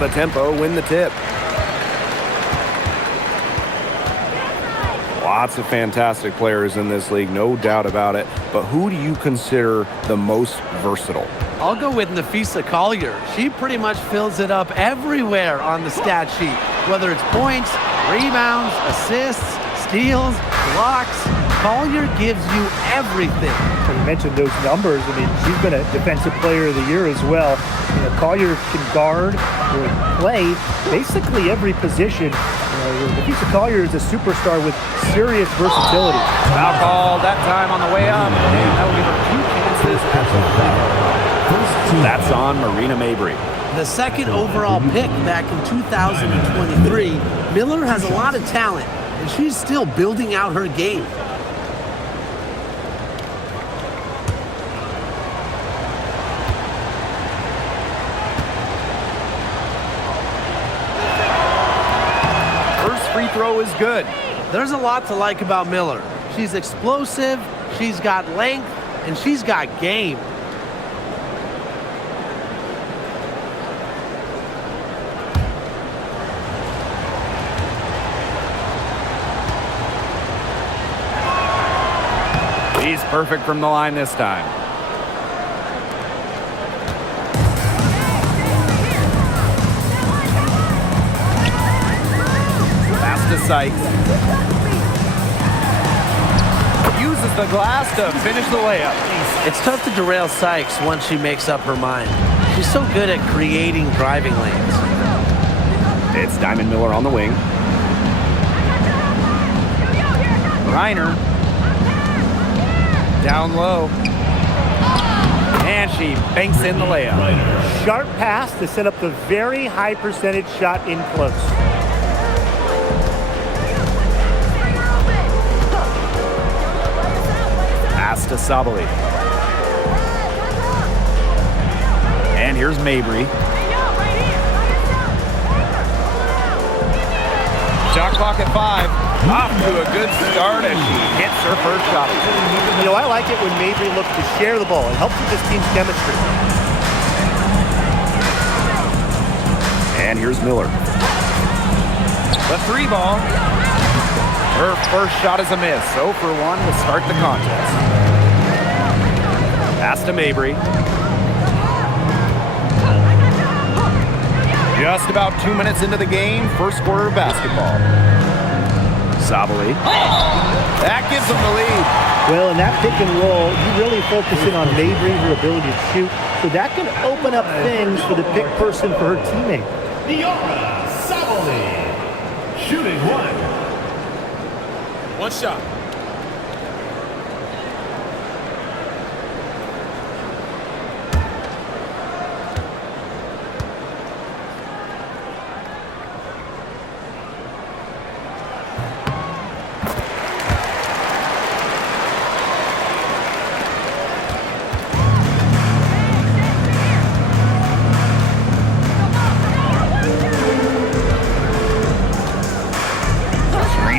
the tempo win the tip. Lots of fantastic players in this league, no doubt about it. But who do you consider the most versatile? I'll go with Nafisa Collier. She pretty much fills it up everywhere on the stat sheet, whether it's points, rebounds, assists, steals, blocks. Collier gives you everything. When you mentioned those numbers, I mean, she's been a defensive player of the year as well. You know, Collier can guard or play basically every position. Nafisa Collier is a superstar with serious versatility. Foul called that time on the way up, and that will give her 2 chances at the foul. That's on Marina Mabry. The second overall pick back in 2023, Miller has a lot of talent, and she's still building out her game. Free throw is good. There's a lot to like about Miller. She's explosive, she's got length, and she's got game. He's perfect from the line this time. To Sykes. Uses the glass to finish the layup. It's tough to derail Sykes once she makes up her mind. She's so good at creating driving lanes. It's Diamond Miller on the wing. Reiner. Down low. And she banks in the layup. Sharp pass to set up the very high percentage shot in close. To Sabali. And here's Mabry. Shot clock at 5. Off to a good start as she hits her first shot. You know, I like it when Mabry looks to share the ball. It helps with this team's chemistry. And here's Miller. The 3 ball. Her first shot is a miss. 0 for 1 to start the contest. Pass to Mabry. Just about 2 minutes into the game, first quarter of basketball. Sabali. That gives them the lead. Well, in that pick and roll, you really focus in on Mabry, her ability to shoot. So that can open up things for the pick person for her teammate. Sabali. Shooting 1. One shot.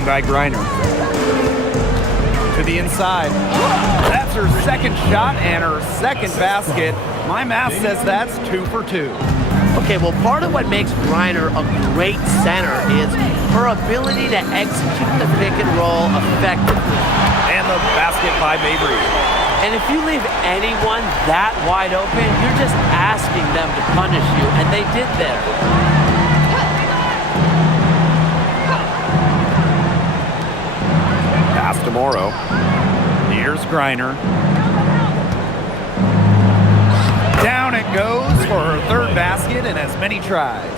By Griner. To the inside. That's her second shot and her second basket. My math says that's 2 for 2. Okay, well, part of what makes Griner a great center is her ability to execute the pick and roll effectively. And the basket by Mabry. And if you leave anyone that wide open, you're just asking them to punish you, and they did there. Tomorrow. Here's Griner. Down it goes for her third basket in as many tries.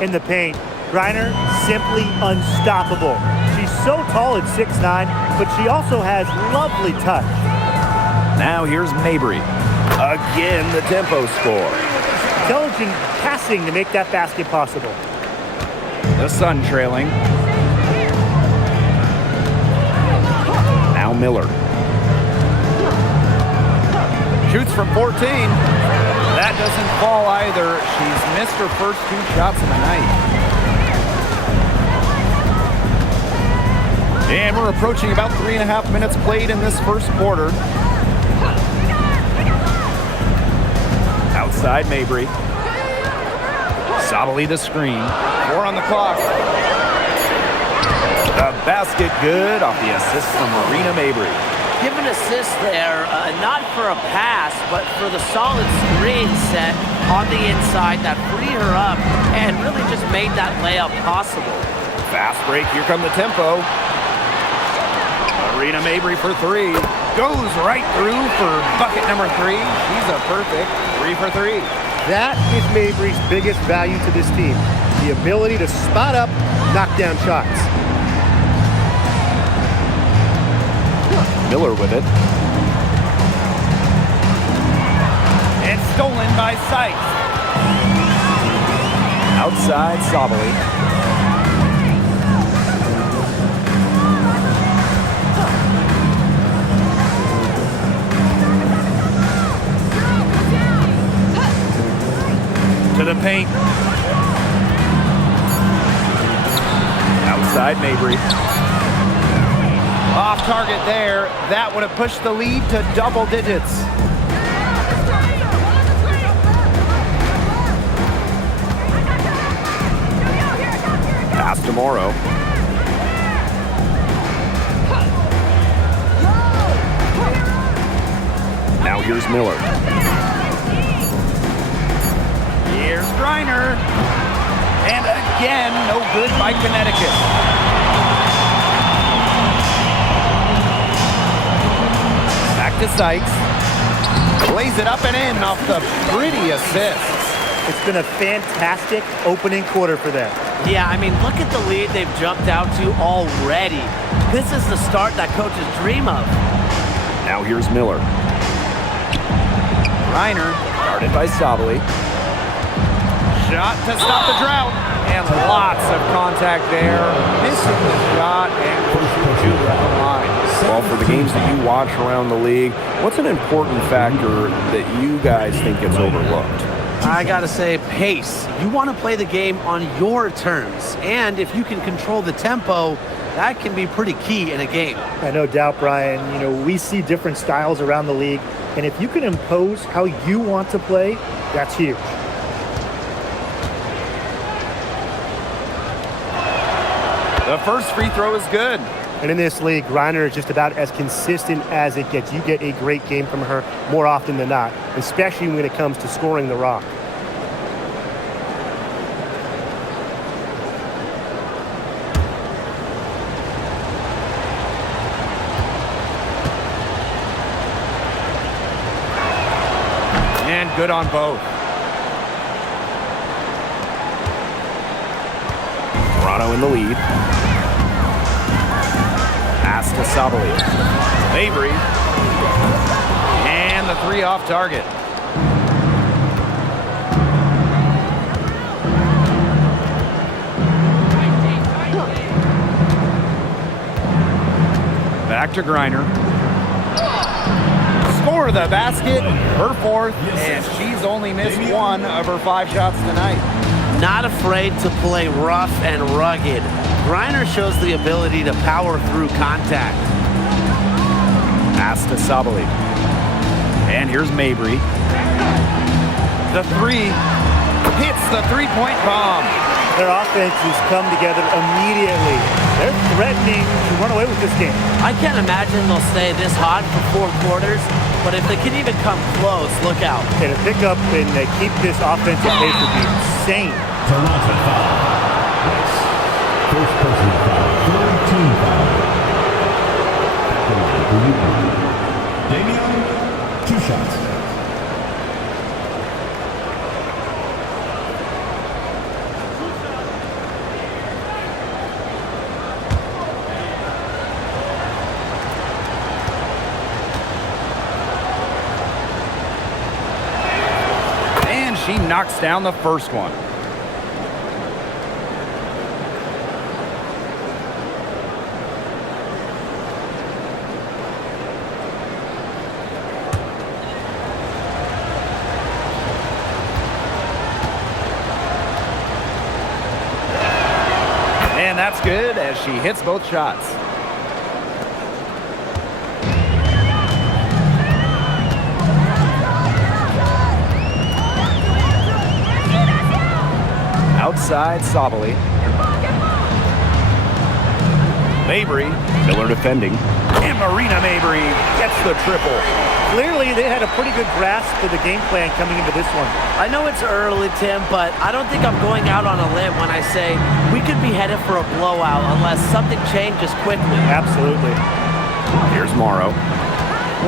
In the paint, Griner simply unstoppable. She's so tall at 6'9", but she also has lovely touch. Now here's Mabry. Again, the tempo score. Intelligent passing to make that basket possible. The Sun trailing. Now Miller. Shoots from 14. That doesn't fall either. She's missed her first 2 shots of the night. And we're approaching about 3.5 minutes played in this first quarter. Outside Mabry. Sabali the screen. 4 on the clock. The basket good off the assist from Marina Mabry. Give an assist there, not for a pass, but for the solid screen set on the inside that freed her up and really just made that layup possible. Fast break, here come the tempo. Marina Mabry for 3. Goes right through for bucket number 3. She's a perfect 3 for 3. That is Mabry's biggest value to this team, the ability to spot up, knock down shots. Miller with it. And stolen by Sykes. Outside Sabali. To the paint. Outside Mabry. Off target there. That would have pushed the lead to double digits. Pass to Morrow. Now here's Miller. Here's Griner. And again, no good by Connecticut. To Sykes. Lays it up and in off the pretty assist. It's been a fantastic opening quarter for them. Yeah, I mean, look at the lead they've jumped out to already. This is the start that coaches dream of. Now here's Miller. Reiner, guarded by Sabali. Shot to stop the drought. And lots of contact there. Missing the shot and pushing to the line. Well, for the games that you watch around the league, what's an important factor that you guys think gets overlooked? I gotta say, pace. You want to play the game on your terms. And if you can control the tempo, that can be pretty key in a game. No doubt, Brian. You know, we see different styles around the league, and if you can impose how you want to play, that's huge. The first free throw is good. And in this league, Griner is just about as consistent as it gets. You get a great game from her more often than not, especially when it comes to scoring the rock. And good on both. Toronto in the lead. Pass to Sabali. Mabry. And the 3 off target. Back to Griner. Score the basket, her 4th, and she's only missed 1 of her 5 shots tonight. Not afraid to play rough and rugged. Griner shows the ability to power through contact. Pass to Sabali. And here's Mabry. The 3 hits the 3-point bomb. Their offenses come together immediately. They're threatening to run away with this game. I can't imagine they'll stay this hot for 4 quarters, but if they can even come close, look out. And to pick up and keep this offensive pace would be insane. Toronto foul. First personal foul. Third team foul. Damian, 2 shots. And she knocks down the first one. And that's good as she hits both shots. Outside, Sabali. Mabry. Miller defending. And Marina Mabry gets the triple. Clearly, they had a pretty good grasp of the game plan coming into this one. I know it's early, Tim, but I don't think I'm going out on a limb when I say we could be headed for a blowout unless something changes quickly. Absolutely. Here's Morrow.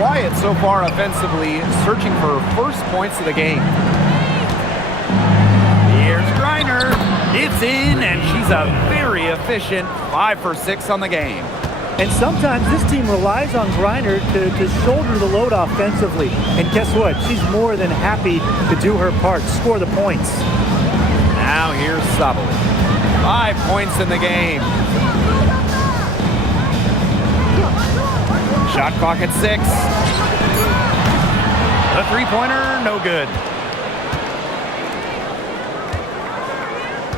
Wyatt so far offensively searching for first points of the game. Here's Griner. It's in, and she's a very efficient 5 for 6 on the game. And sometimes this team relies on Griner to shoulder the load offensively. And guess what? She's more than happy to do her part, score the points. Now here's Sabali. 5 points in the game. Shot clock at 6. The three-pointer, no good.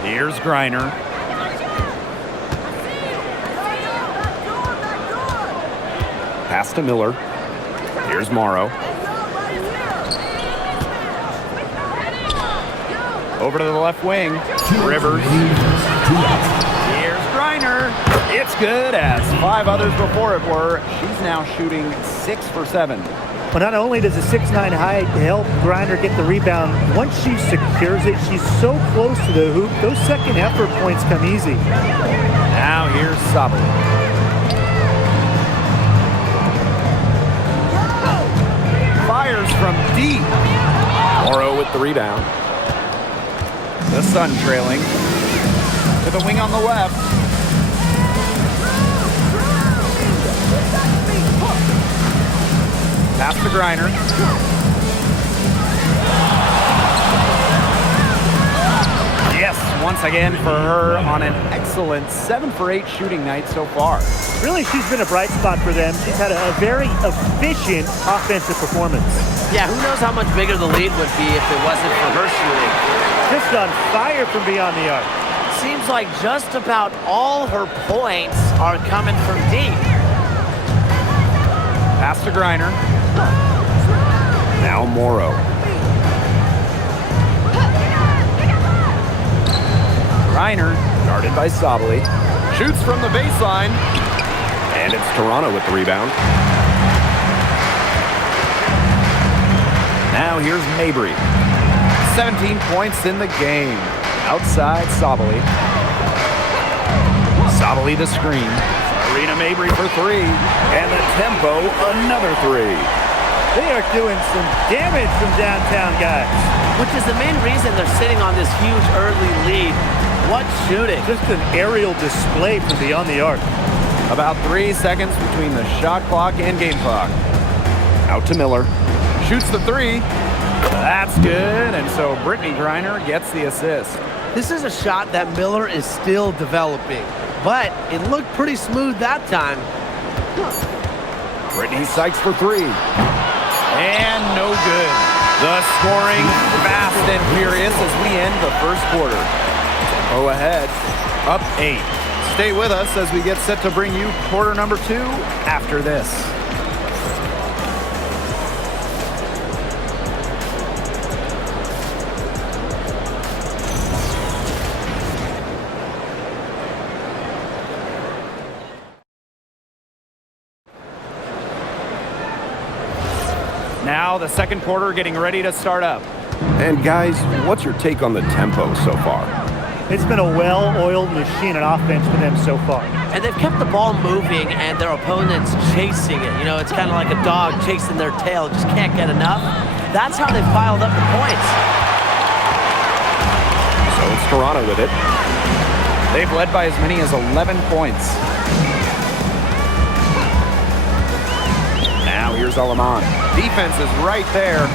Here's Griner. Pass to Miller. Here's Morrow. Over to the left wing. Rivers. Here's Griner. It's good, as 5 others before it were. She's now shooting 6 for 7. Well, not only does a 6'9" height help Griner get the rebound, once she secures it, she's so close to the hoop, those second effort points come easy. Now here's Sabali. Fires from deep. Morrow with the rebound. The Sun trailing. To the wing on the left. Pass to Griner. Yes, once again for her on an excellent 7 for 8 shooting night so far. Really, she's been a bright spot for them. She's had a very efficient offensive performance. Yeah, who knows how much bigger the lead would be if it wasn't for her shooting. Just on fire from beyond the arc. Seems like just about all her points are coming from deep. Pass to Griner. Now Morrow. Griner, guarded by Sabali. Shoots from the baseline. And it's Toronto with the rebound. Now here's Mabry. 17 points in the game. Outside Sabali. Sabali the screen. Marina Mabry for 3. And the tempo, another 3. They are doing some damage from downtown, guys. Which is the main reason they're sitting on this huge early lead. What shooting. Just an aerial display from beyond the arc. About 3 seconds between the shot clock and game clock. Out to Miller. Shoots the 3. That's good, and so Brittany Griner gets the assist. This is a shot that Miller is still developing, but it looked pretty smooth that time. Brittany Sykes for 3. And no good. The scoring fast and furious as we end the first quarter. Go ahead, up 8. Stay with us as we get set to bring you quarter number 2 after this. Now the second quarter getting ready to start up. And guys, what's your take on the tempo so far? It's been a well-oiled machine on offense for them so far. And they've kept the ball moving and their opponents chasing it. You know, it's kind of like a dog chasing their tail, just can't get enough. That's how they piled up the points. So it's Toronto with it. They've led by as many as 11 points. Now here's Alaman. Defense is right there.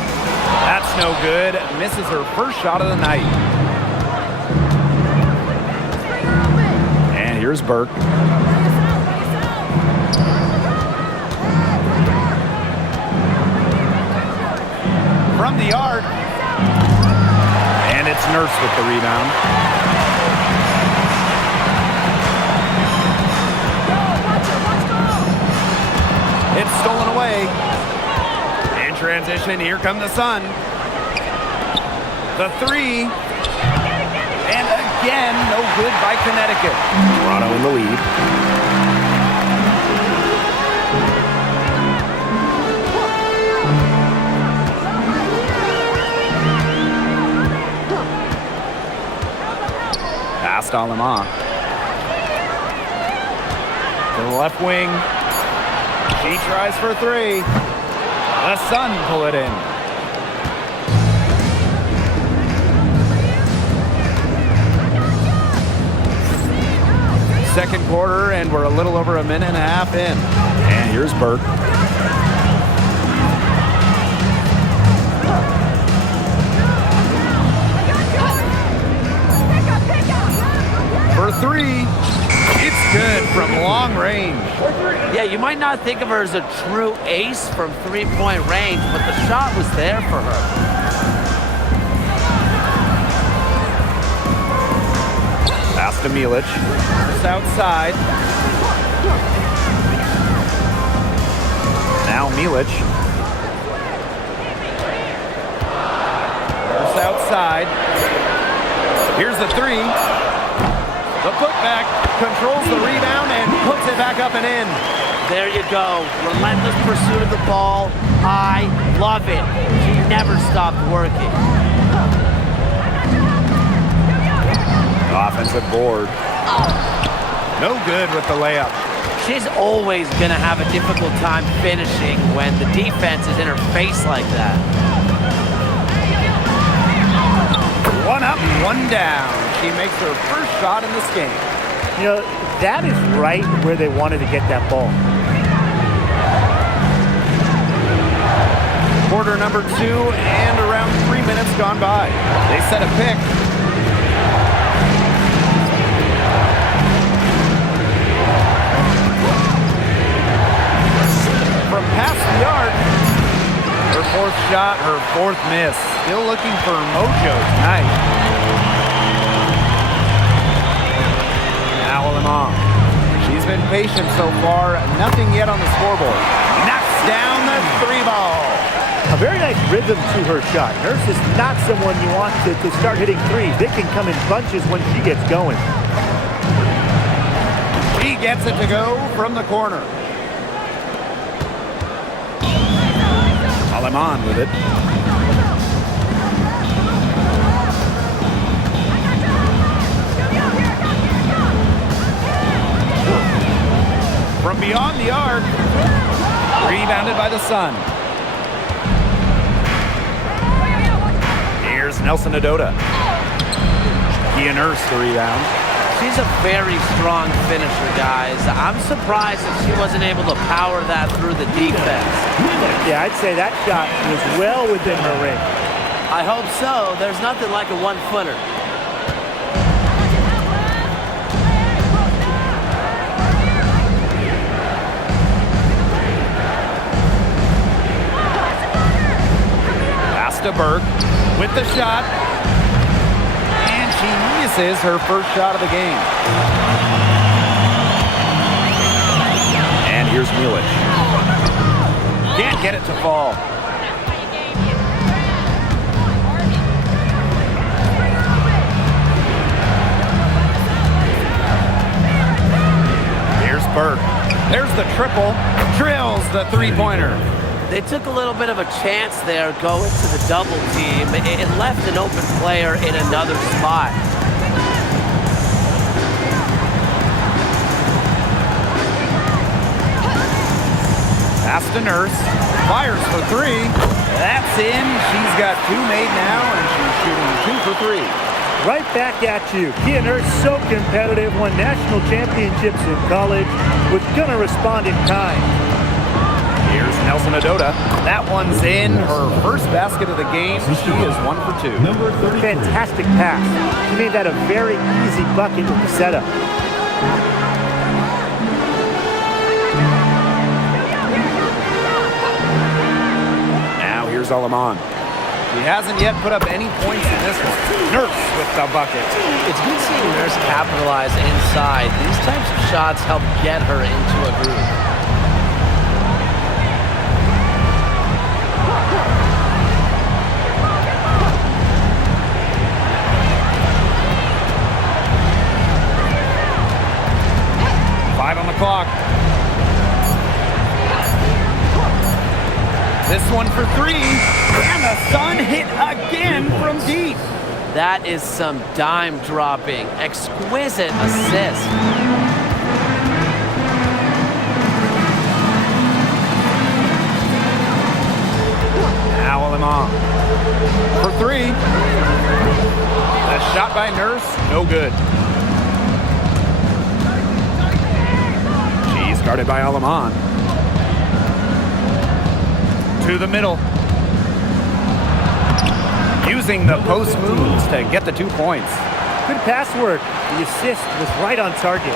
That's no good. Misses her first shot of the night. And here's Burke. From the arc. And it's Nurse with the rebound. It's stolen away. In transition, here come the Sun. The 3. And again. No good by Connecticut. Toronto in the lead. Past Alema. To the left wing. She tries for three. The Sun pull it in. Second quarter, and we're a little over a minute and a half in. And here's Burke. For three. It's good from long range. Yeah, you might not think of her as a true ace from three-point range, but the shot was there for her. Pass to Milic. Just outside. Now Milic. Just outside. Here's the three. The putback controls the rebound and puts it back up and in. There you go. Relentless pursuit of the ball. I love it. She never stopped working. Offensive board. No good with the layup. She's always going to have a difficult time finishing when the defense is in her face like that. One up, one down. She makes her first shot in this game. You know, that is right where they wanted to get that ball. Quarter number 2 and around 3 minutes gone by. They set a pick. From past the arc. Her fourth shot, her fourth miss. Still looking for mojo tonight. Now Alema. She's been patient so far. Nothing yet on the scoreboard. Knocks down the three ball. A very nice rhythm to her shot. Nurse is not someone you want to start hitting threes. They can come in bunches when she gets going. She gets it to go from the corner. Aleman with it. From beyond the arc. Rebounded by the Sun. Here's Nelson Adota. Kia Nurse the rebound. She's a very strong finisher, guys. I'm surprised that she wasn't able to power that through the defense. Yeah, I'd say that shot was well within her range. I hope so. There's nothing like a one-footer. Pass to Burke with the shot. And she misses her first shot of the game. And here's Milic. Can't get it to fall. Here's Burke. There's the triple. Drills the three-pointer. They took a little bit of a chance there going to the double team. It left an open player in another spot. Pass to Nurse. Fires for three. That's in. She's got two made now, and she's shooting 2 for 3. Right back at you. Kia Nurse, so competitive, won national championships in college, was gonna respond in kind. Here's Nelson Adota. That one's in. Her first basket of the game. She is 1 for 2. Number 33. Fantastic pass. She made that a very easy bucket with the setup. Now here's Aleman. He hasn't yet put up any points in this one. Nurse with the bucket. It's good seeing Nurse capitalize inside. These types of shots help get her into a groove. This one for three, and the Sun hit again from deep. That is some dime dropping, exquisite assist. Now Lemon for three. A shot by Nurse, no good. She's guarded by Alaman. To the middle. Using the post moves to get the 2 points. Good pass work. The assist was right on target.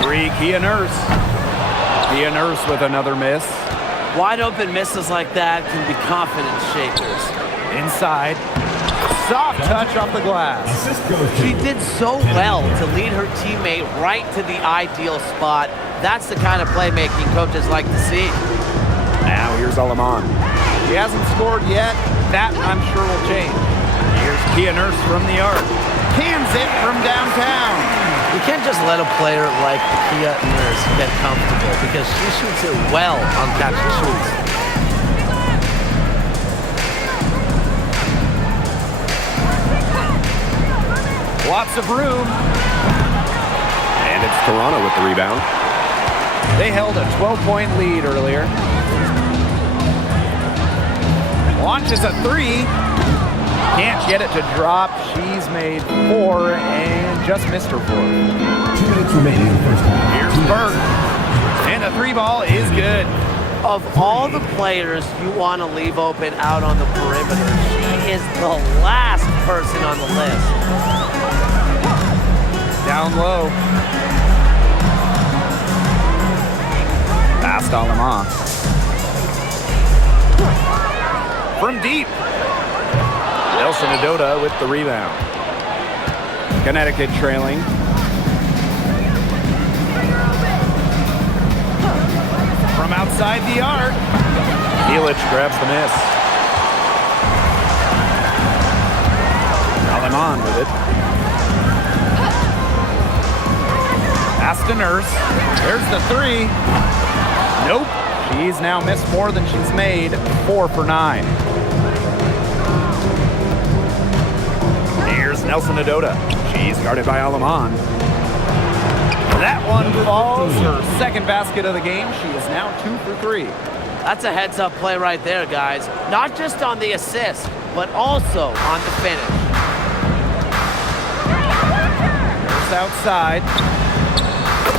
Three, Kia Nurse. Kia Nurse with another miss. Wide open misses like that can be confidence shakers. Inside. Soft touch off the glass. She did so well to lead her teammate right to the ideal spot. That's the kind of playmaking coaches like to see. Now here's Alaman. He hasn't scored yet. That I'm sure will change. Here's Kia Nurse from the arc. Cans it from downtown. You can't just let a player like Kia Nurse get comfortable because she shoots it well on catch and shoots. Lots of room. And it's Toronto with the rebound. They held a 12-point lead earlier. Launches a three. Can't get it to drop. She's made 4 and just missed her 4. 2 minutes remaining in the first half. Here's Burke. And the 3 ball is good. Of all the players you want to leave open out on the perimeter, she is the last person on the list. Down low. Past Alaman. From deep. Nelson Adota with the rebound. Connecticut trailing. From outside the arc. Helic grabs the miss. Alaman with it. Pass to Nurse. There's the 3. Nope. She's now missed more than she's made. 4 for 9. Here's Nelson Adota. She's guarded by Alaman. That one falls. Her second basket of the game. She is now 2 for 3. That's a heads-up play right there, guys. Not just on the assist, but also on the finish. Nurse outside.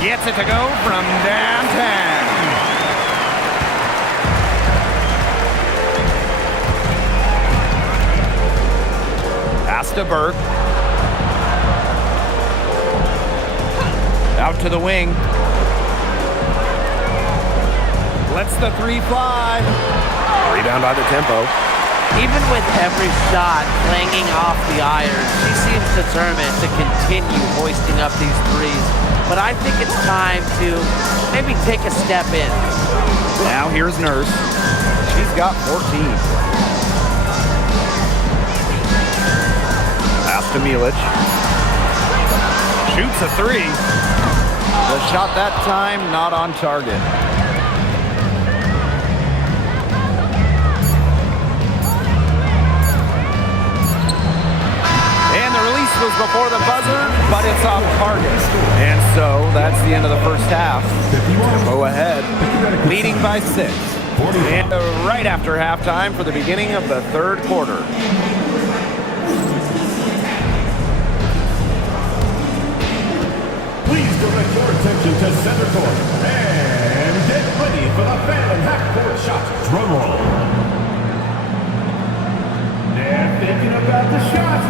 Gets it to go from downtown. Pass to Burke. Out to the wing. Lets the 3 fly. Rebound by the tempo. Even with every shot clanging off the iron, she seems determined to continue hoisting up these threes. But I think it's time to maybe take a step in. Now here's Nurse. She's got 14. Pass to Milic. Shoots a 3. The shot that time not on target. And the release was before the buzzer, but it's off target. And so that's the end of the first half. Go ahead, leading by 6. And right after halftime for the beginning of the third quarter. Please direct your attention to center court and get ready for the fan half-court shot. Drum roll. They're thinking about the shot.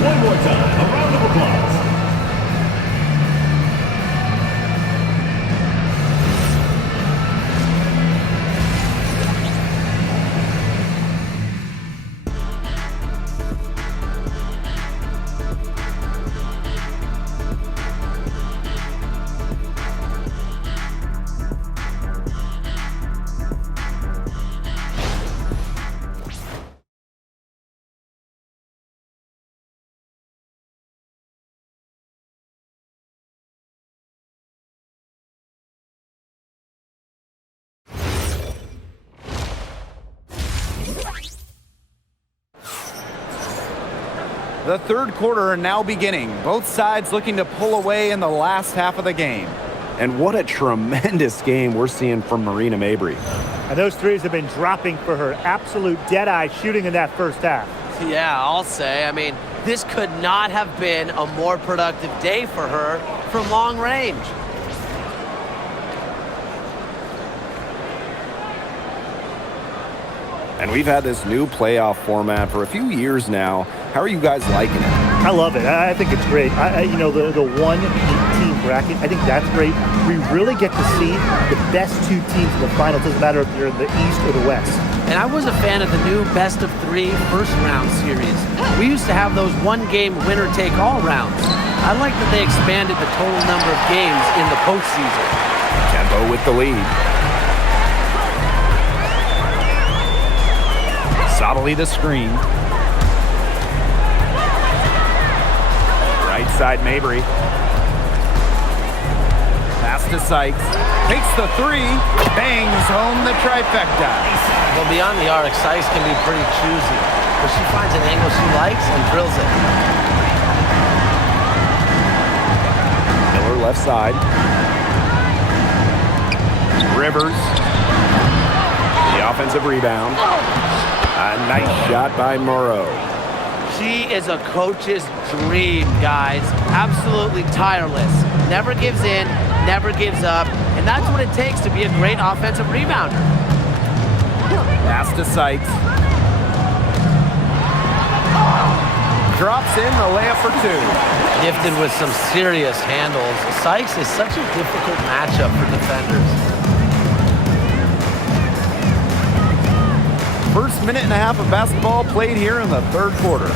One more time, a round of applause. The third quarter now beginning. Both sides looking to pull away in the last half of the game. And what a tremendous game we're seeing from Marina Mabry. And those threes have been dropping for her. Absolute dead-eye shooting in that first half. Yeah, I'll say. I mean, this could not have been a more productive day for her from long range. And we've had this new playoff format for a few years now. How are you guys liking it? I love it. I think it's great. You know, the 1-8 bracket, I think that's great. We really get to see the best two teams in the final. It doesn't matter if you're in the East or the West. And I was a fan of the new best-of-3 first-round series. We used to have those one-game winner-take-all rounds. I like that they expanded the total number of games in the postseason. Tempo with the lead. Sottily the screen. Right side Mabry. Pass to Sykes. Takes the three. Bangs home the trifecta. Well, beyond the arc, Sykes can be pretty choosy, but she finds an angle she likes and drills it. Miller left side. Rivers. The offensive rebound. A nice shot by Morrow. She is a coach's dream, guys. Absolutely tireless. Never gives in, never gives up, and that's what it takes to be a great offensive rebounder. Pass to Sykes. Drops in the layup for two. Gifted with some serious handles, Sykes is such a difficult matchup for defenders. First minute and a half of basketball played here in the third quarter.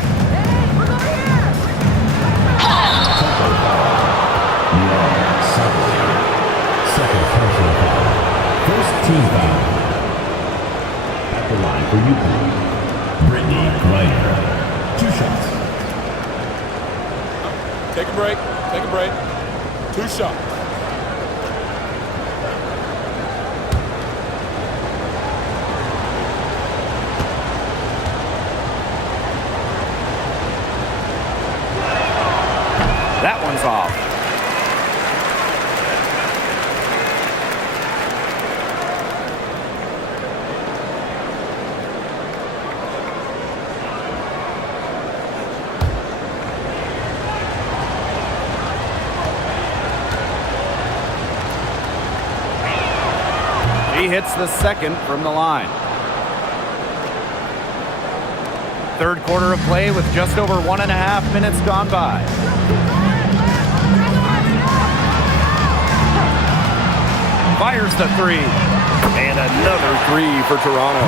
Second personal foul. First team foul. At the line for UConn, Brittany Griner. 2 shots. Take a break. Take a break. 2 shots. That one's off. He hits the second from the line. Third quarter of play with just over 1.5 minutes gone by. Fires the three. And another three for Toronto.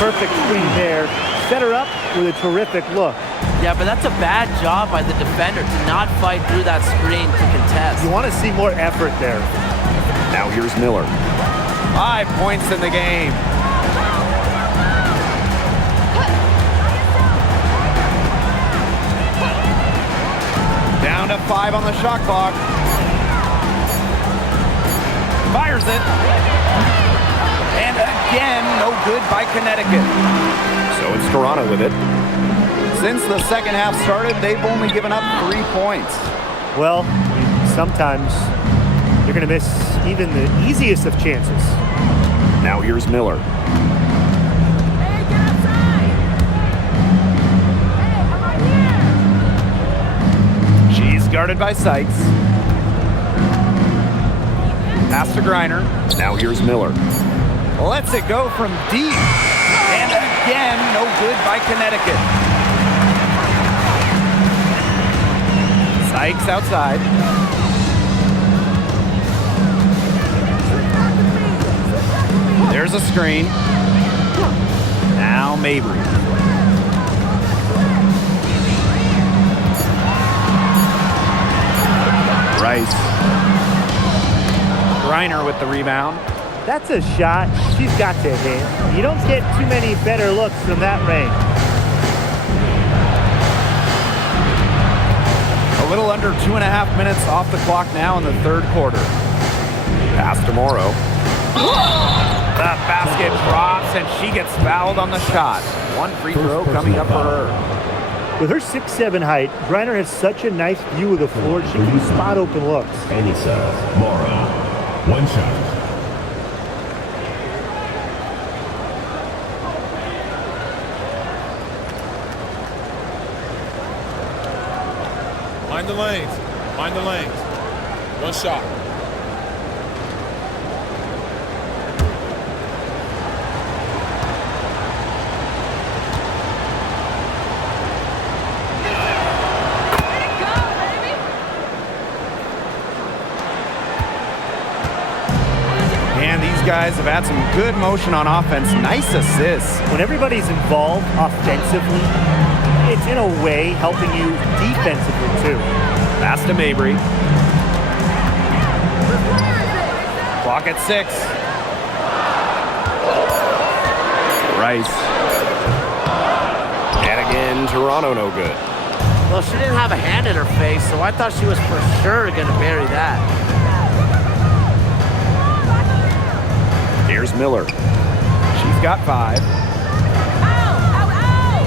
Perfect screen there. Set her up with a terrific look. Yeah, but that's a bad job by the defender to not fight through that screen to contest. You want to see more effort there. Now here's Miller. 5 points in the game. Down to 5 on the shot clock. Fires it. And again, no good by Connecticut. So it's Toronto with it. Since the second half started, they've only given up 3 points. Well, sometimes you're going to miss even the easiest of chances. Now here's Miller. She's guarded by Sykes. Pass to Griner. Now here's Miller. Lets it go from deep. And again, no good by Connecticut. Sykes outside. There's a screen. Now Mabry. Rice. Griner with the rebound. That's a shot she's got to hit. You don't get too many better looks from that range. A little under 2.5 minutes off the clock now in the third quarter. Pass to Morrow. The basket drops and she gets fouled on the shot. 1 free throw coming up for her. With her 6'7" height, Griner has such a nice view of the floor. She can spot open looks. Anissa Morrow. 1 shot. Mind the lanes. Mind the lanes. 1 shot. And these guys have had some good motion on offense. Nice assists. When everybody's involved offensively, it's in a way helping you defensively too. Pass to Mabry. Clock at 6. Rice. And again, Toronto no good. Well, she didn't have a hand in her face, so I thought she was for sure going to bury that. Here's Miller. She's got 5.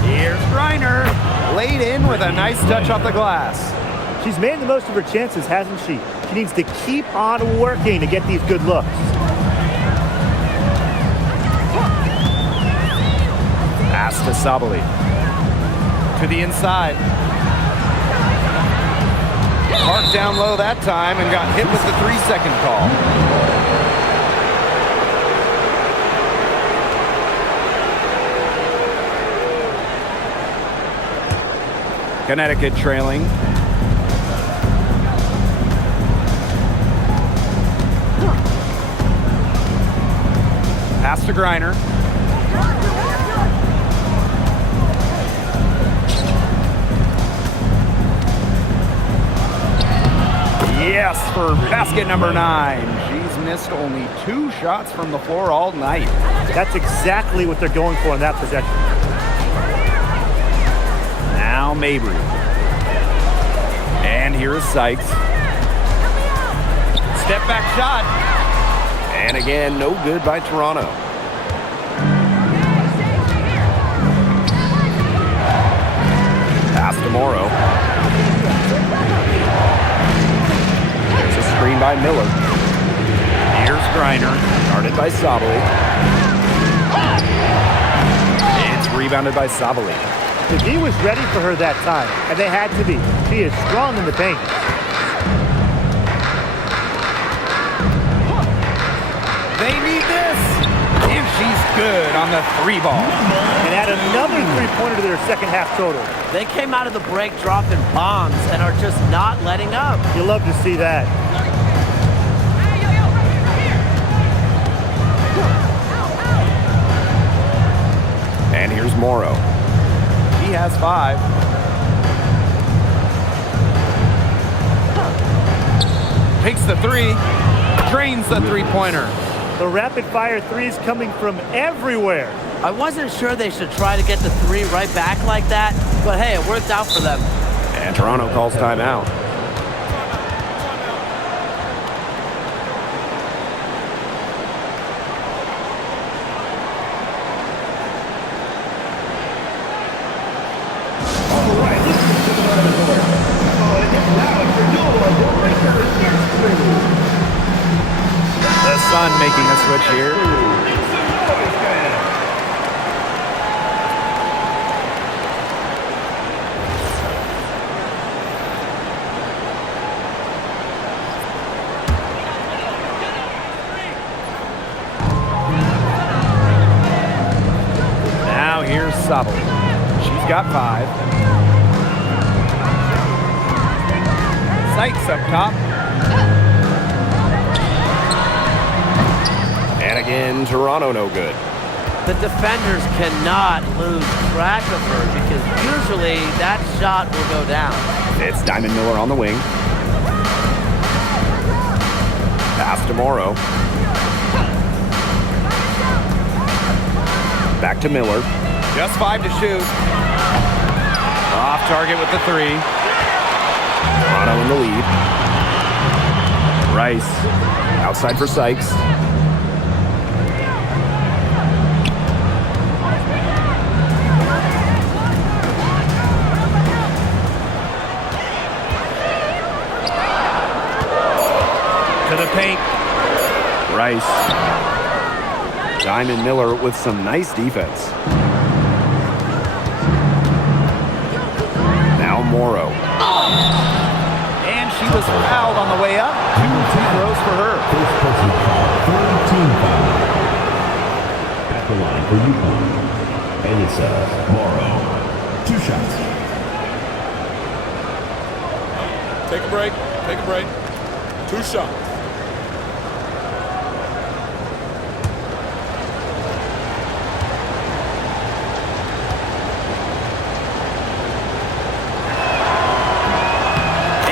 Here's Griner. Laid in with a nice touch off the glass. She's made the most of her chances, hasn't she? She needs to keep on working to get these good looks. Pass to Sabali. To the inside. Parked down low that time and got hit with the 3-second call. Connecticut trailing. Pass to Griner. Yes, for basket number 9. She's missed only 2 shots from the floor all night. That's exactly what they're going for in that possession. Now Mabry. And here is Sykes. Step back shot. And again, no good by Toronto. Pass to Morrow. There's a screen by Miller. Here's Griner. Guarded by Sabali. It's rebounded by Sabali. The D was ready for her that time, and they had to be. She is strong in the paint. They need this. And she's good on the 3 ball. And add another three-pointer to their second half total. They came out of the break dropping bombs and are just not letting up. You love to see that. And here's Morrow. He has 5. Takes the 3. Drains the 3-pointer. The rapid-fire threes coming from everywhere. I wasn't sure they should try to get the 3 right back like that, but hey, it worked out for them. And Toronto calls timeout. The Sun making a switch here. Now here's Sabali. She's got 5. Sykes up top. And again, Toronto no good. The defenders cannot lose track of her because usually that shot will go down. It's Diamond Miller on the wing. Pass to Morrow. Back to Miller. Just 5 to shoot. Off target with the 3. Toronto in the lead. Rice. Outside for Sykes. Diamond Miller with some nice defense. Now Morrow. And she was fouled on the way up. 2 free throws for her. First personal foul, third team foul. At the line for UConn, Alyssa Morrow. 2 shots. Take a break. Take a break. 2 shots.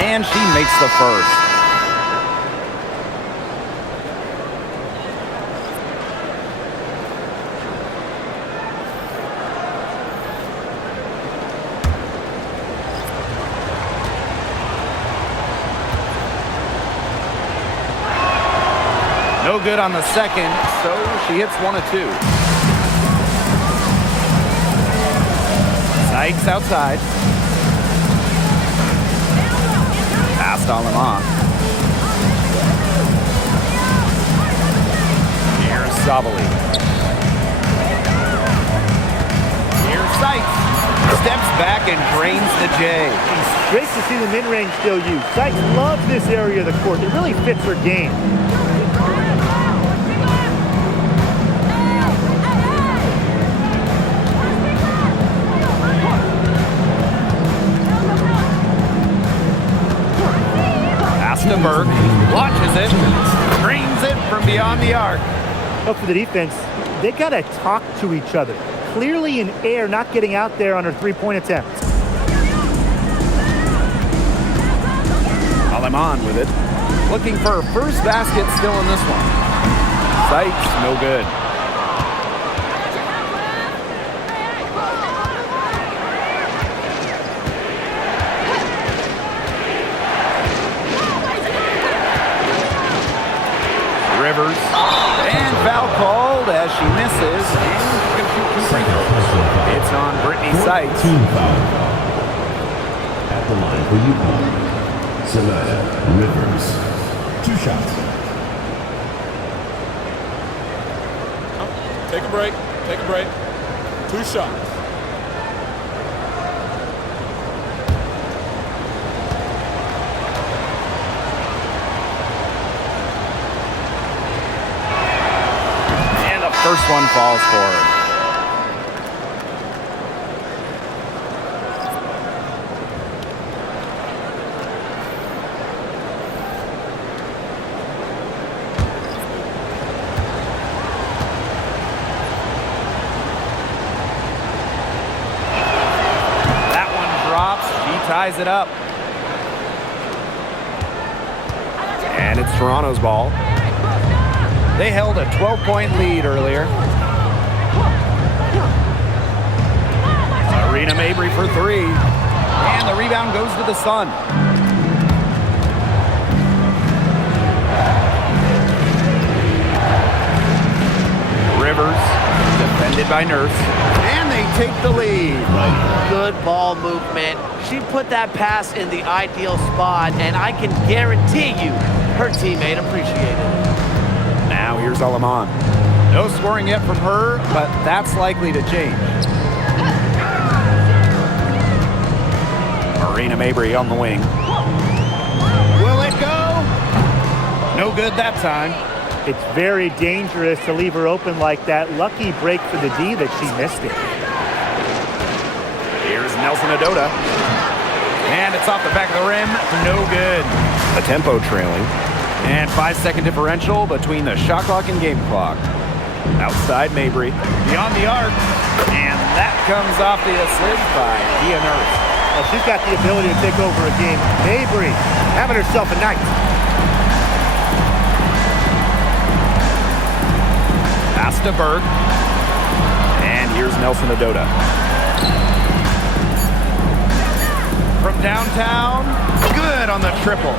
And she makes the first. No good on the second, so she hits 1 of 2. Sykes outside. Passed on them off. Here's Sabali. Here's Sykes. Steps back and drains the J. Great to see the mid-range still used. Sykes loves this area of the court. It really fits her game. Berg launches it, drains it from beyond the arc. Up for the defense, they got to talk to each other. Clearly in air, not getting out there on her three-point attempt. Aleman with it. Looking for her first basket still in this one. Sykes, no good. Rivers, and foul called as she misses, and can shoot 2 free throws. It's on Brittany Sykes. Team foul. At the line for UConn, Samantha Rivers. 2 shots. Take a break. Take a break. 2 shots. First one falls for her. That one drops. She ties it up. And it's Toronto's ball. They held a 12-point lead earlier. Serena Mabry for 3. And the rebound goes to the Sun. Rivers, defended by Nurse. And they take the lead. Good ball movement. She put that pass in the ideal spot, and I can guarantee you her teammate appreciated it. Now here's Aleman. No scoring yet from her, but that's likely to change. Marina Mabry on the wing. Will it go? No good that time. It's very dangerous to leave her open like that. Lucky break for the D that she missed it. Here's Nelson Adota. And it's off the back of the rim. No good. A tempo trailing. And 5-second differential between the shot clock and game clock. Outside Mabry. Beyond the arc. And that comes off the assist by Dia Nurse. Well, she's got the ability to take over a game. Mabry having herself a night. Pass to Berg. And here's Nelson Adota. From downtown. Good on the triple.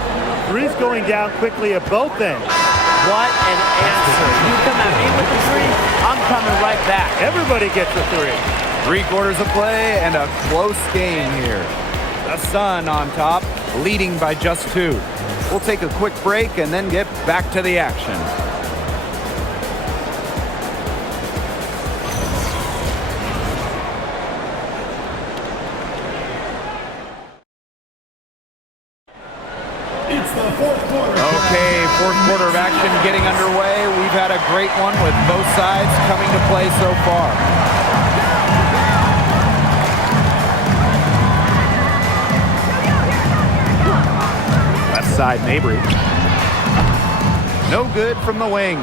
Three's going down quickly at both ends. What an answer. You come at me with the 3, I'm coming right back. Everybody gets a 3. 3 quarters of play and a close game here. The Sun on top, leading by just 2. We'll take a quick break and then get back to the action. had a great one with both sides coming to play so far. Left side, Mabry. No good from the wing.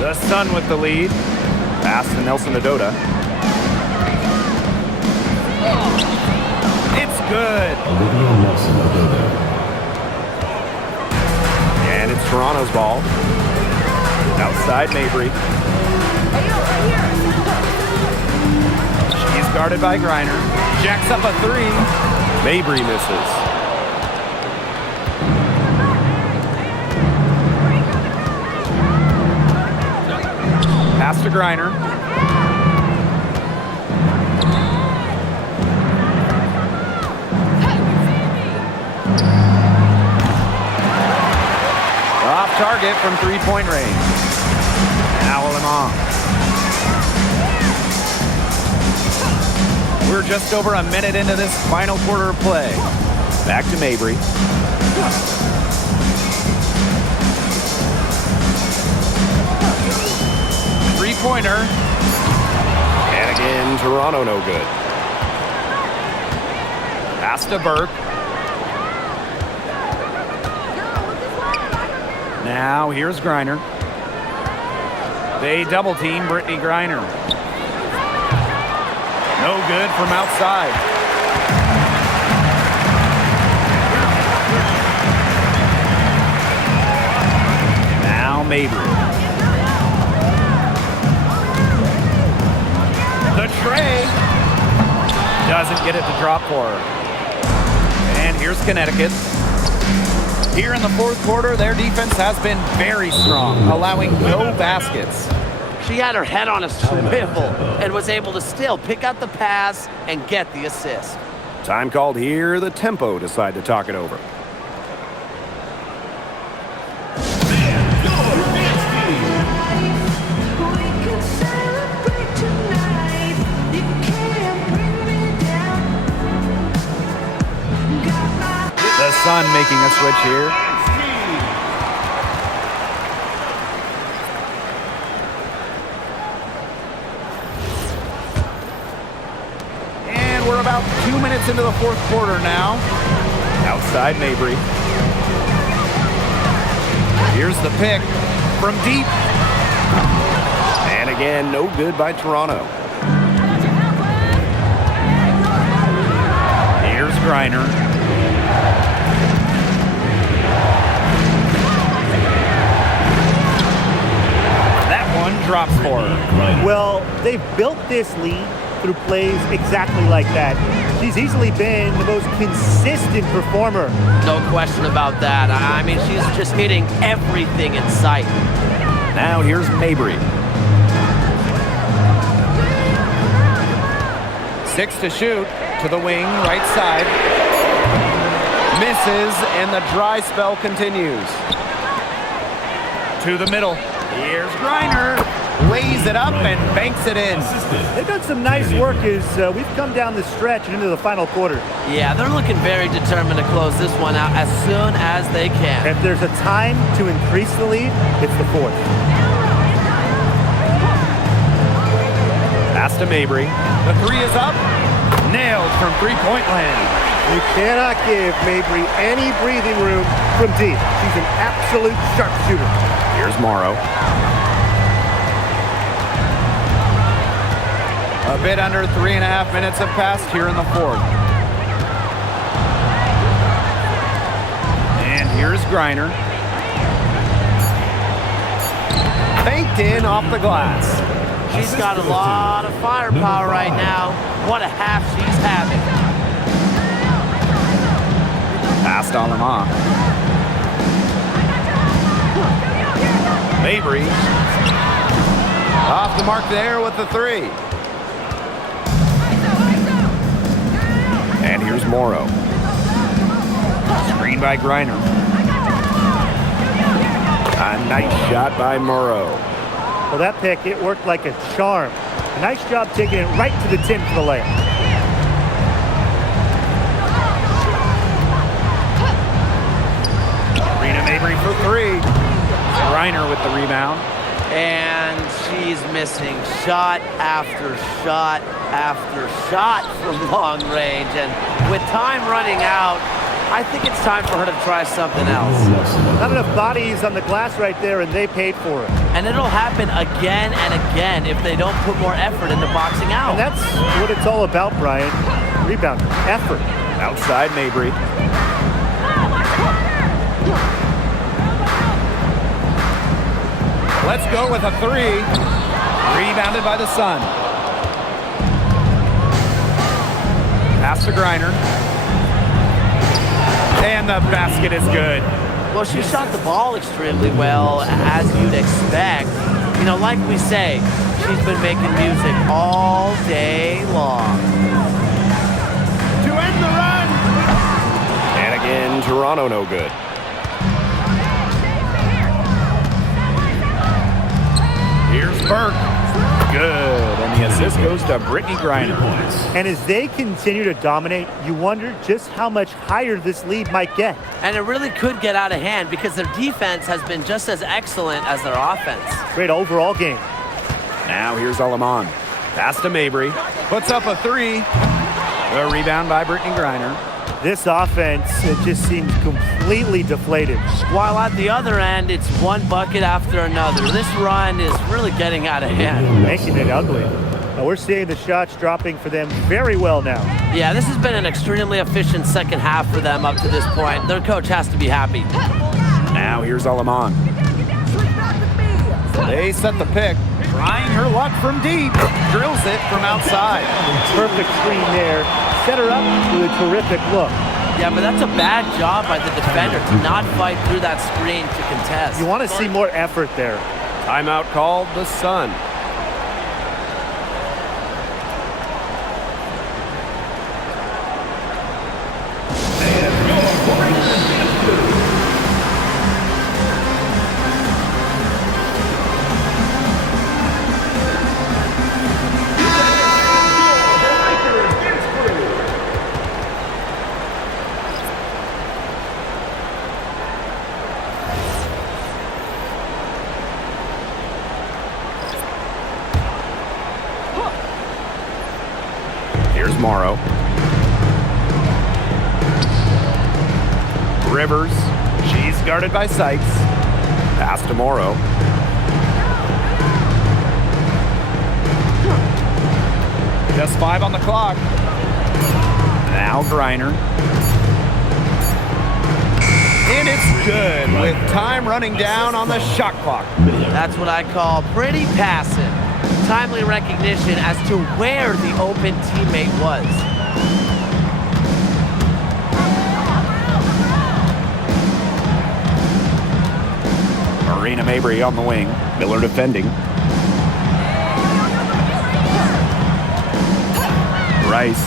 The Sun with the lead. Pass to Nelson Adota. It's good. Olivia Nelson Adota. And it's Toronto's ball. Outside, Mabry. She's guarded by Griner. Jacks up a three. Mabry misses. Pass to Griner. Off target from three-point range. Now Lamont. We're just over a minute into this final quarter of play. Back to Mabry. Three-pointer. And again, Toronto no good. Pass to Burke. Now here's Griner. They double team Brittany Griner. No good from outside. Now Mabry. The tray. Doesn't get it to drop for her. And here's Connecticut. Here in the fourth quarter, their defense has been very strong, allowing no baskets. She had her head on a swivel and was able to still pick out the pass and get the assist. Time called here. The Tempo decide to talk it over. The Sun making a switch here. And we're about 2 minutes into the fourth quarter now. Outside, Mabry. Here's the pick from deep. And again, no good by Toronto. Here's Griner. Drops for her. Well, they've built this lead through plays exactly like that. She's easily been the most consistent performer. No question about that. I mean, she's just hitting everything in sight. Now here's Mabry. 6 to shoot. To the wing, right side. Misses, and the dry spell continues. To the middle. Here's Griner. Lays it up and banks it in. They've done some nice work as we've come down the stretch and into the final quarter. Yeah, they're looking very determined to close this one out as soon as they can. If there's a time to increase the lead, it's the fourth. Pass to Mabry. The three is up. Nailed from three-point land. You cannot give Mabry any breathing room from deep. She's an absolute sharpshooter. Here's Morrow. A bit under 3.5 minutes have passed here in the fourth. And here's Griner. Baked in off the glass. She's got a lot of firepower right now. What a half she's having. Passed on Lamont. Mabry. Off the mark there with the three. And here's Morrow. Screen by Griner. A nice shot by Morrow. Well, that pick, it worked like a charm. A nice job taking it right to the tin for the layup. Rena Mabry for three. Griner with the rebound. And she's missing shot after shot after shot from long range. And with time running out, I think it's time for her to try something else. Not enough bodies on the glass right there, and they paid for it. And it'll happen again and again if they don't put more effort into boxing out. And that's what it's all about, Brian. Rebound, effort. Outside Mabry. Let's go with a three. Rebounded by the Sun. Pass to Griner. And the basket is good. Well, she shot the ball extremely well, as you'd expect. You know, like we say, she's been making music all day long. To end the run. And again, Toronto no good. Here's Burke. Good. And the assist goes to Brittany Griner. And as they continue to dominate, you wonder just how much higher this lead might get. And it really could get out of hand because their defense has been just as excellent as their offense. Great overall game. Now here's Alaman. Pass to Mabry. Puts up a three. The rebound by Brittany Griner. This offense, it just seems completely deflated. While at the other end, it's one bucket after another. This run is really getting out of hand. Making it ugly. Now we're seeing the shots dropping for them very well now. Yeah, this has been an extremely efficient second half for them up to this point. Their coach has to be happy. Now here's Alaman. They set the pick. Trying her luck from deep. Drills it from outside. Perfect screen there. Set her up with a terrific look. Yeah, but that's a bad job by the defender to not fight through that screen to contest. You want to see more effort there. Timeout called the Sun. Here's Morrow. Rivers. She's guarded by Sykes. Pass to Morrow. Just 5 on the clock. Now Griner. And it's good with time running down on the shot clock. That's what I call pretty passive. Timely recognition as to where the open teammate was. Marina Mabry on the wing. Miller defending. Rice.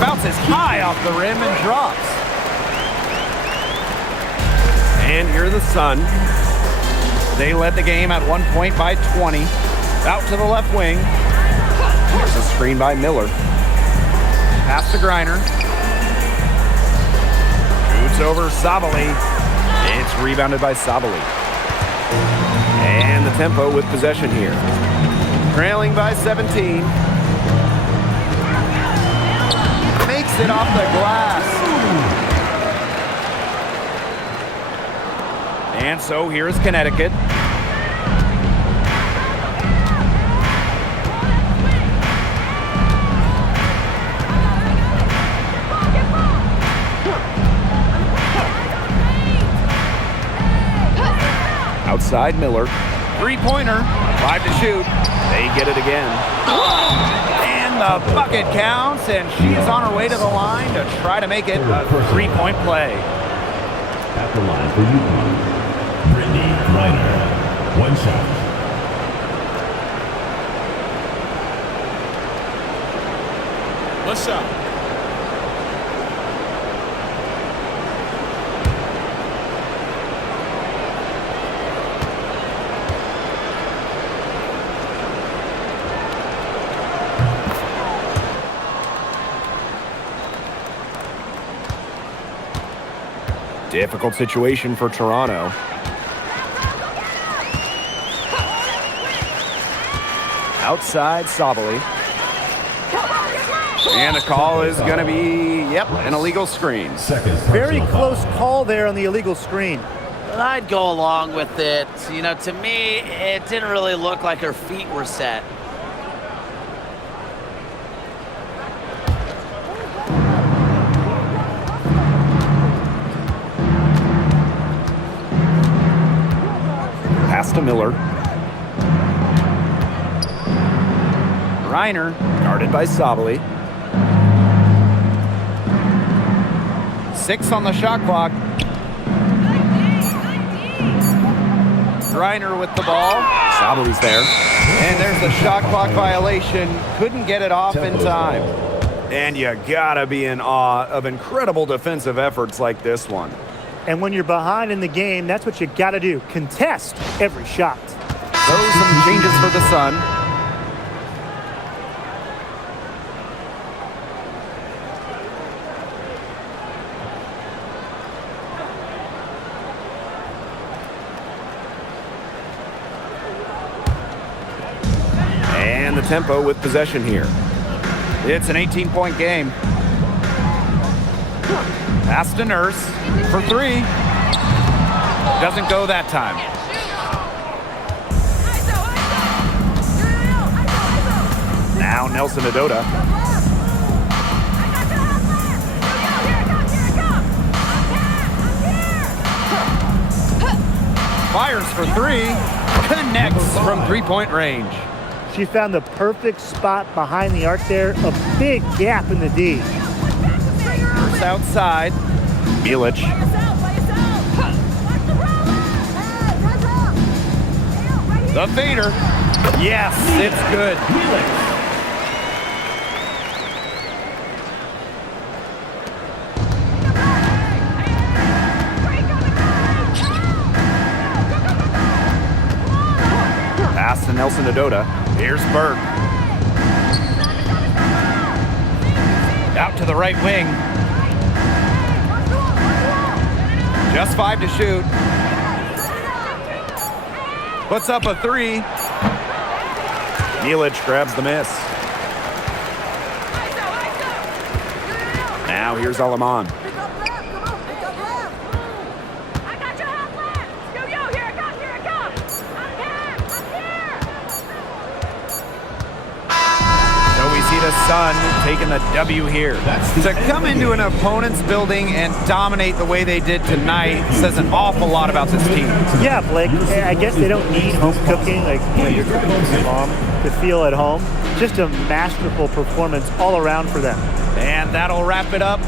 Bounces high off the rim and drops. And here are the Sun. They led the game at 1 point by 20. Out to the left wing. There's a screen by Miller. Pass to Griner. Shoots over Sabali. It's rebounded by Sabali. And the Tempo with possession here. Trailing by 17. Makes it off the glass. And so here's Connecticut. Outside Miller. Three-pointer. 5 to shoot. They get it again. And the bucket counts, and she is on her way to the line to try to make it a three-point play. At the line for UConn, Brittany Griner. One shot. One shot. Difficult situation for Toronto. Outside Sabali. And the call is going to be, an illegal screen. Very close call there on the illegal screen. But I'd go along with it. You know, to me, it didn't really look like her feet were set. Pass to Miller. Reiner, guarded by Sabali. 6 on the shot clock. Reiner with the ball. Sabali's there. And there's the shot clock violation. Couldn't get it off in time. And you gotta be in awe of incredible defensive efforts like this one. And when you're behind in the game, that's what you got to do. Contest every shot. So some changes for the Sun. And the tempo with possession here. It's an 18-point game. Pass to Nurse for 3. Doesn't go that time. Now Nelson Adota. Fires for 3. Connects from 3-point range. She found the perfect spot behind the arc there. A big gap in the D. Nurse outside. Milic. The fader. Yes, it's good. Pass to Nelson Adota. Here's Burke. Out to the right wing. Just 5 to shoot. Puts up a 3. Milic grabs the miss. Now here's Alaman. The Sun taking the W here. To come into an opponent's building and dominate the way they did tonight says an awful lot about this team. Yeah, Blake, I guess they don't need home cooking, like you're cooking with your mom, to feel at home. Just a masterful performance all around for them. And that'll wrap it up.